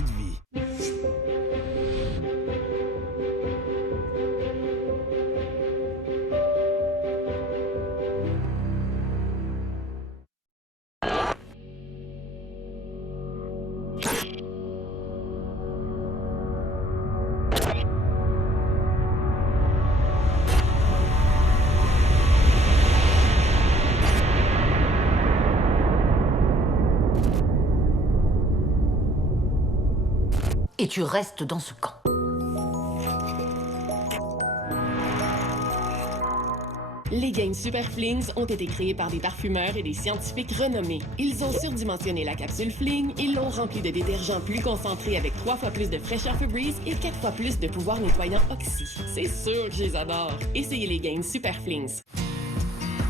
qualité de vie. Et tu restes dans ce camp. Les gains Super Flings ont été créés par des parfumeurs et des scientifiques renommés. Ils ont surdimensionné la capsule Fling, ils l'ont remplie de détergents plus concentrés avec 3 fois plus de fraîcheur Febreze et 4 fois plus de pouvoir nettoyant Oxy. C'est sûr que je les adore. Essayez les gains Super Flings.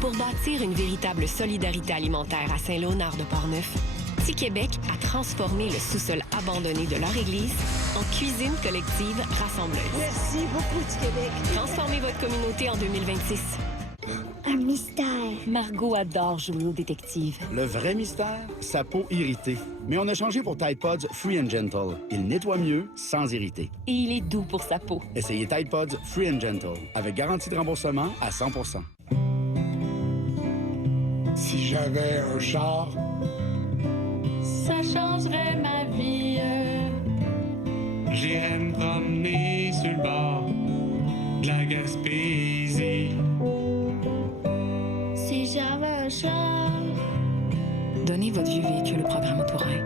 Pour bâtir une véritable solidarité alimentaire à Saint-Léonard de Portneuf, Petit Québec a transformé le sous-sol abandonné de leur église en cuisine collective rassembleuse. Merci beaucoup, Petit Québec. Transformez votre communauté en 2026. Un mystère. Margot adore jouer au détective. Le vrai mystère, sa peau irritée. Mais on a changé pour Tide Pods Free and Gentle. Il nettoie mieux sans irriter. Et il est doux pour sa peau. Essayez Tide Pods Free and Gentle avec garantie de remboursement à 100%. Si j'avais un char, ça changerait ma vie. J'irais me promener sur le bord de la Gaspésie. Si j'avais un char. Donnez votre vieux véhicule au programme Autorail.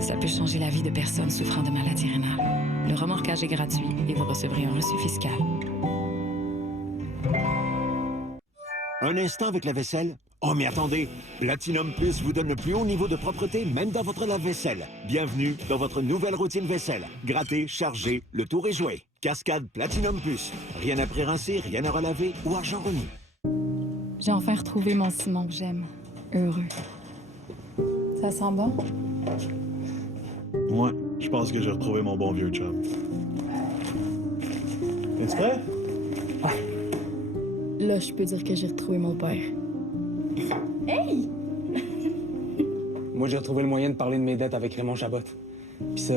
Ça peut changer la vie de personnes souffrant de maladies rénales. Le remorquage est gratuit et vous recevrez un reçu fiscal. Un instant avec la vaisselle? Oh, mais attendez! Platinum Plus vous donne le plus haut niveau de propreté, même dans votre lave-vaisselle. Bienvenue dans votre nouvelle routine vaisselle. Gratter, charger, le tour est joué. Cascade Platinum Plus. Rien à pré-rincer, rien à relaver ou argent remis. J'ai enfin retrouvé mon Simon que j'aime. Heureux. Ça sent bon? Moi, je pense que j'ai retrouvé mon bon vieux chum. Es-tu prêt? Là, je peux dire que j'ai retrouvé mon père. Hey! Moi, j'ai retrouvé le moyen de parler de mes dettes avec Raymond Chabot. Puis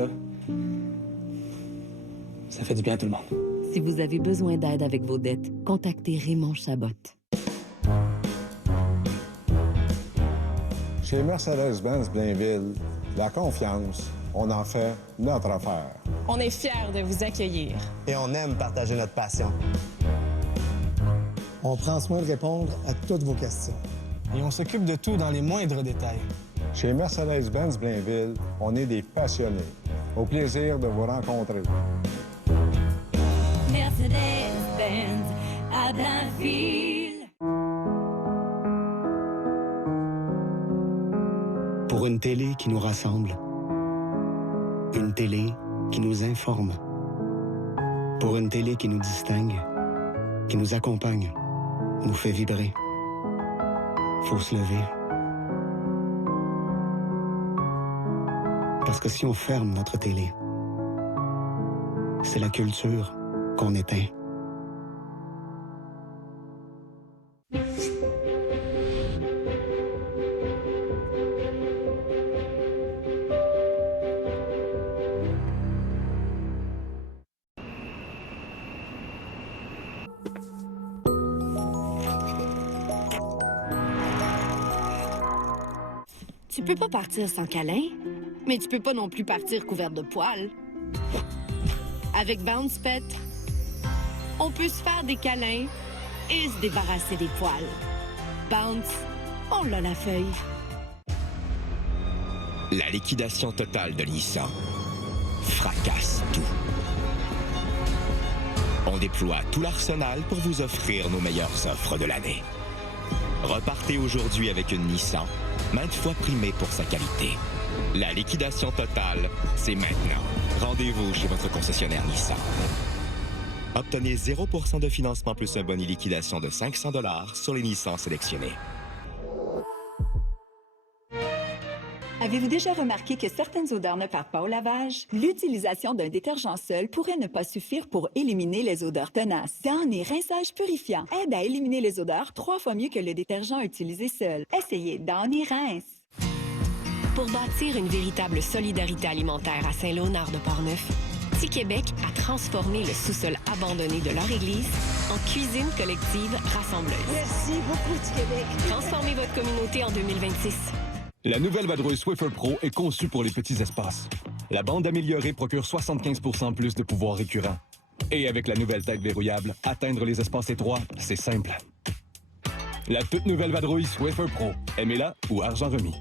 ça fait du bien à tout le monde. Si vous avez besoin d'aide avec vos dettes, contactez Raymond Chabot. Chez Mercedes-Benz Blainville, la confiance, on en fait notre affaire. On est fiers de vous accueillir. Et on aime partager notre passion. On prend soin de répondre à toutes vos questions. Et on s'occupe de tout dans les moindres détails. Chez Mercedes-Benz Blainville, on est des passionnés. Au plaisir de vous rencontrer. Mercedes-Benz à Blainville. Pour une télé qui nous rassemble. Une télé qui nous informe. Pour une télé qui nous distingue, qui nous accompagne, nous fait vibrer. Faut se lever. Parce que si on ferme notre télé, c'est la culture qu'on éteint. Tu peux pas partir sans câlin, mais tu peux pas non plus partir couvert de poils. Avec Bounce Pet, on peut se faire des câlins et se débarrasser des poils. Bounce, on l'a la feuille. La liquidation totale de Nissan fracasse tout. On déploie tout l'arsenal pour vous offrir nos meilleures offres de l'année. Repartez aujourd'hui avec une Nissan, maintes fois primée pour sa qualité. La liquidation totale, c'est maintenant. Rendez-vous chez votre concessionnaire Nissan. Obtenez 0% de financement plus un boni liquidation de 500 $ sur les Nissan sélectionnés. Avez-vous déjà remarqué que certaines odeurs ne partent pas au lavage? L'utilisation d'un détergent seul pourrait ne pas suffire pour éliminer les odeurs tenaces. Dawn et rinçage purifiant aide à éliminer les odeurs 3 fois mieux que le détergent utilisé seul. Essayez Dawn et rince. Pour bâtir une véritable solidarité alimentaire à Saint-Léonard de Portneuf, Québec a transformé le sous-sol abandonné de leur église en cuisine collective rassembleuse. Merci beaucoup, Québec. Transformez votre communauté en 2026. La nouvelle vadrouille Swiffer Pro est conçue pour les petits espaces. La bande améliorée procure 75% plus de pouvoir récurrent. Et avec la nouvelle tête verrouillable, atteindre les espaces étroits, c'est simple. La toute nouvelle vadrouille Swiffer Pro. Aimez-la ou argent remis.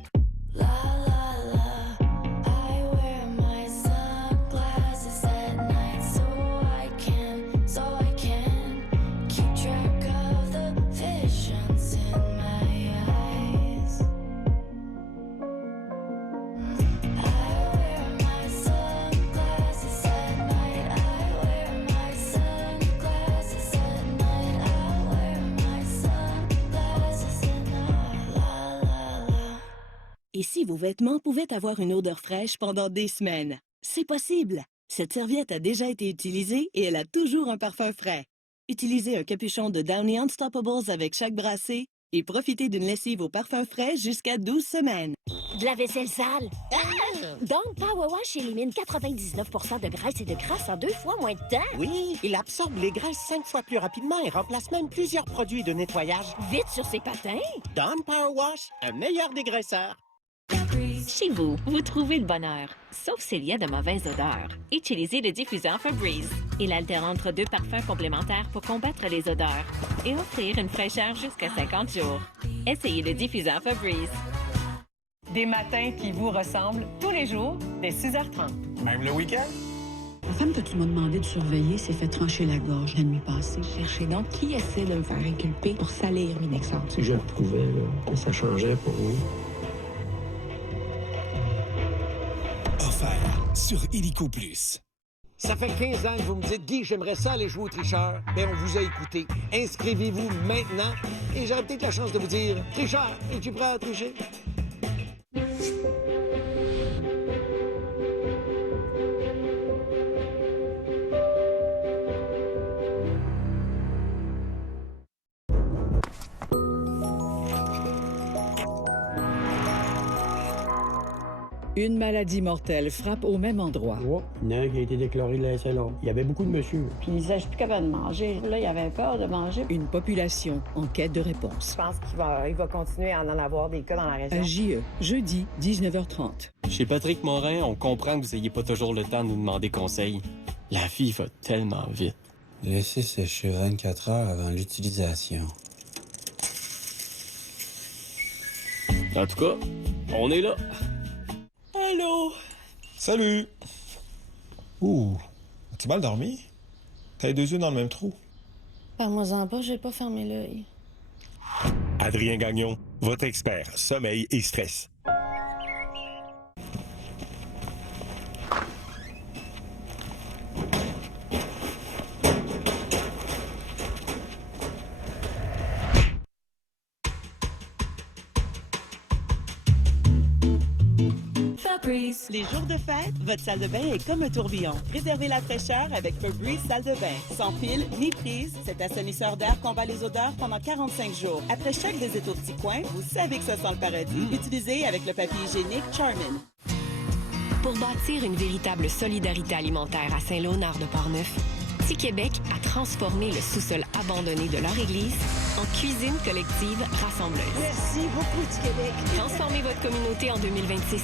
Et si vos vêtements pouvaient avoir une odeur fraîche pendant des semaines? C'est possible! Cette serviette a déjà été utilisée et elle a toujours un parfum frais. Utilisez un capuchon de Downy Unstoppables avec chaque brassée et profitez d'une lessive au parfum frais jusqu'à 12 semaines. De la vaisselle sale? Dawn Power Wash élimine 99% de graisse et de crasse en 2 fois moins de temps. Oui, il absorbe les graisses 5 fois plus rapidement et remplace même plusieurs produits de nettoyage. Vite sur ses patins! Dawn Power Wash, un meilleur dégraisseur. Chez vous, vous trouvez le bonheur, sauf s'il y a de mauvaises odeurs. Utilisez le diffuseur Febreze. Il alterne entre 2 parfums complémentaires pour combattre les odeurs et offrir une fraîcheur jusqu'à 50 jours. Essayez le diffuseur Febreze. Des matins qui vous ressemblent tous les jours dès 6h30. Même le week-end? La femme que tu m'as demandé de surveiller s'est fait trancher la gorge la nuit passée. Cherchez donc qui essaie de me faire inculper pour salir mes Nexans. Si je le trouvais, là, que ça changeait pour vous. Offert sur Illico Plus. Ça fait 15 ans que vous me dites, Guy, j'aimerais ça aller jouer au tricheur. Ben, on vous a écouté. Inscrivez-vous maintenant et j'aurai peut-être la chance de vous dire, tricheur, es-tu prêt à tricher? Une maladie mortelle frappe au même endroit. Oh, il y en a un qui a été déclaré de la SLA. Il y avait beaucoup de monsieur. Puis il disait, je suis plus capable de manger. Là, il avait peur de manger. Une population en quête de réponse. Je pense qu'il va continuer à en avoir des cas dans la région. À JE, jeudi, 19h30. Chez Patrick Morin, on comprend que vous n'ayez pas toujours le temps de nous demander conseil. La vie va tellement vite. Laissez sécher 24 heures avant l'utilisation. En tout cas, on est là. Allô? Salut! Ouh, as-tu mal dormi? T'as les 2 yeux dans le même trou. Parle-moi-en pas, j'ai pas fermé l'œil. Adrien Gagnon, votre expert sommeil et stress. Les jours de fête, votre salle de bain est comme un tourbillon. Réservez la fraîcheur avec Febreze Salle de bain. Sans fil ni prise, cet assainisseur d'air combat les odeurs pendant 45 jours. Après chaque visite au petit coin, vous savez que ça sent le paradis. Utilisez avec le papier hygiénique Charmin. Pour bâtir une véritable solidarité alimentaire à Saint-Léonard de Portneuf, Québec a transformé le sous-sol abandonné de leur église en cuisine collective rassembleuse. Merci beaucoup, Québec. Transformez votre communauté en 2026.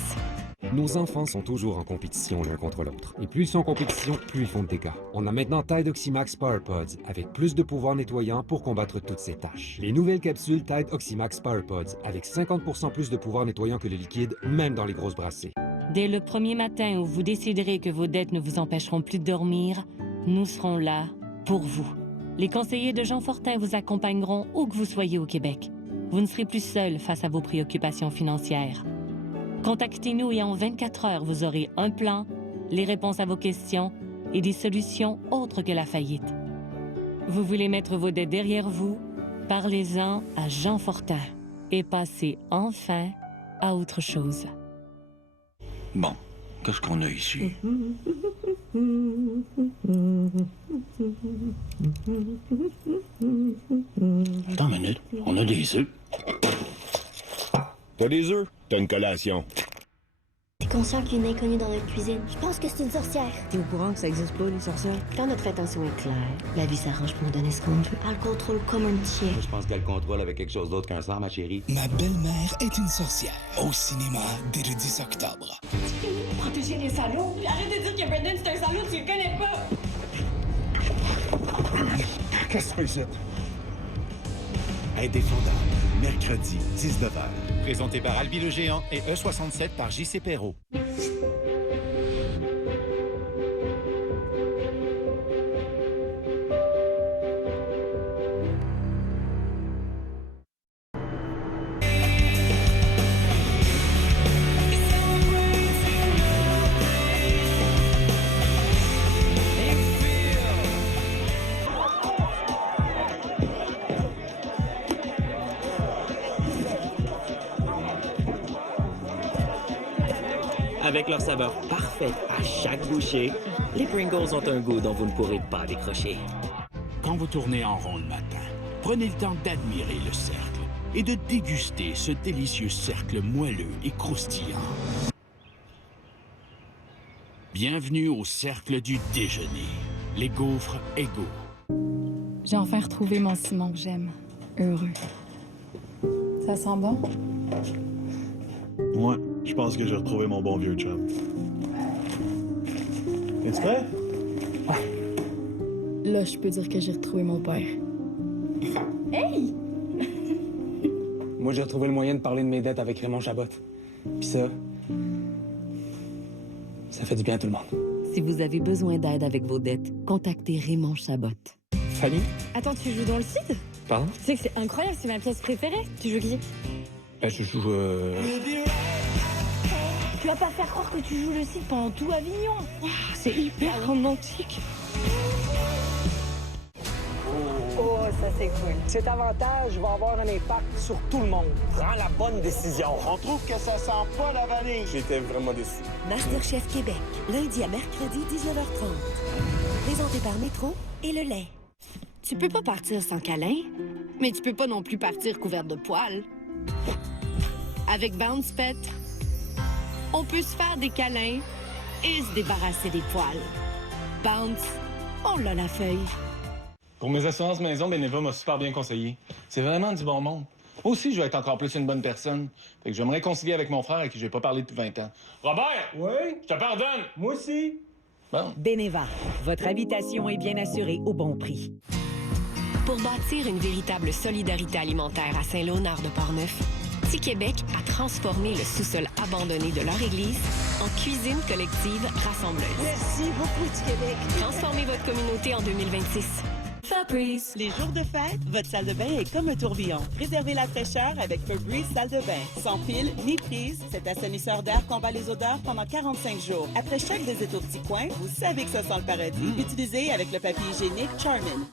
Nos enfants sont toujours en compétition l'un contre l'autre. Et plus ils sont en compétition, plus ils font de dégâts. On a maintenant Tide Oxymax Power Pods, avec plus de pouvoir nettoyant pour combattre toutes ces tâches. Les nouvelles capsules Tide Oxymax Power Pods, avec 50% plus de pouvoir nettoyant que le liquide, même dans les grosses brassées. Dès le premier matin où vous déciderez que vos dettes ne vous empêcheront plus de dormir, nous serons là pour vous. Les conseillers de Jean Fortin vous accompagneront où que vous soyez au Québec. Vous ne serez plus seul face à vos préoccupations financières. Contactez-nous et en 24 heures, vous aurez un plan, les réponses à vos questions et des solutions autres que la faillite. Vous voulez mettre vos dettes derrière vous? Parlez-en à Jean Fortin et passez enfin à autre chose. Bon, qu'est-ce qu'on a ici? Attends une minute, on a des œufs. T'as des œufs? T'as une collation. conscient qu'il y a une inconnue dans notre cuisine. Je pense que c'est une sorcière. T'es au courant que ça existe pas, les sorcières? Quand notre intention est claire, la vie s'arrange pour nous donner ce qu'on veut. Elle le contrôle comme un chien. Je pense qu'elle contrôle avec quelque chose d'autre qu'un sang, ma chérie. Ma belle-mère est une sorcière. Au cinéma dès le 10 octobre. Protéger les salauds. Arrête de dire que Brendan, c'est un salaud, tu le connais pas. Qu'est-ce que tu fais ici? Indéfendable, mercredi, 19h. Présenté par Albi le Géant et E67 par J.C. Perrault. Avec leur saveur parfaite à chaque bouchée, les Pringles ont un goût dont vous ne pourrez pas décrocher. Quand vous tournez en rond le matin, prenez le temps d'admirer le cercle et de déguster ce délicieux cercle moelleux et croustillant. Bienvenue au cercle du déjeuner. Les gaufres égaux. J'ai enfin retrouvé mon Simon que j'aime. Heureux. Ça sent bon? Ouais, je pense que j'ai retrouvé mon bon vieux chum. Es-tu prêt? Là, je peux dire que j'ai retrouvé mon père. Hey! Moi, j'ai retrouvé le moyen de parler de mes dettes avec Raymond Chabot. Puis ça fait du bien à tout le monde. Si vous avez besoin d'aide avec vos dettes, contactez Raymond Chabot. Fanny? Attends, tu joues dans le Cid? Pardon? Tu sais que c'est incroyable, c'est ma pièce préférée. Tu joues qui? Je joue... Tu vas pas faire croire que tu joues le Cid pendant tout Avignon. Oh, c'est hyper romantique. Oh, ça c'est cool. Cet avantage va avoir un impact sur tout le monde. Prends la bonne décision. On trouve que ça sent pas la vanille. J'étais vraiment déçu. Masterchef Québec, lundi à mercredi, 19h30. Présenté par Métro et Le Lait. Tu peux pas partir sans câlin, mais tu peux pas non plus partir couvert de poils. Avec Bounce Pet, on peut se faire des câlins et se débarrasser des poils. Bounce, on l'a la feuille. Pour mes assurances maison, Beneva m'a super bien conseillé. C'est vraiment du bon monde. Moi aussi, je vais être encore plus une bonne personne. Fait que je vais me réconcilier avec mon frère à qui je n'ai pas parlé depuis 20 ans. Robert! Oui? Je te pardonne! Moi aussi. Bon. Beneva, votre habitation est bien assurée au bon prix. Pour bâtir une véritable solidarité alimentaire à Saint-Léonard de Portneuf, Ti-Québec a transformé le sous-sol abandonné de leur église en cuisine collective rassembleuse. Merci beaucoup, Ti-Québec. Transformez votre communauté en 2026. Febreze. Les jours de fête, votre salle de bain est comme un tourbillon. Réservez la fraîcheur avec Febreze salle de bain. Sans pile ni prise, cet assainisseur d'air combat les odeurs pendant 45 jours. Après chaque visite au petit coin, vous savez que ça sent le paradis. Utilisez avec le papier hygiénique Charmin.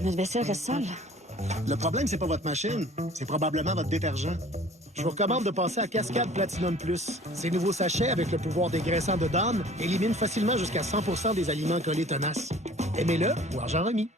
Notre vaisselle reste sale. Le problème, c'est pas votre machine, c'est probablement votre détergent. Je vous recommande de passer à Cascade Platinum Plus. Ces nouveaux sachets, avec le pouvoir dégraissant de Dawn, éliminent facilement jusqu'à 100% des aliments collés tenaces. Aimez-le ou argent remis.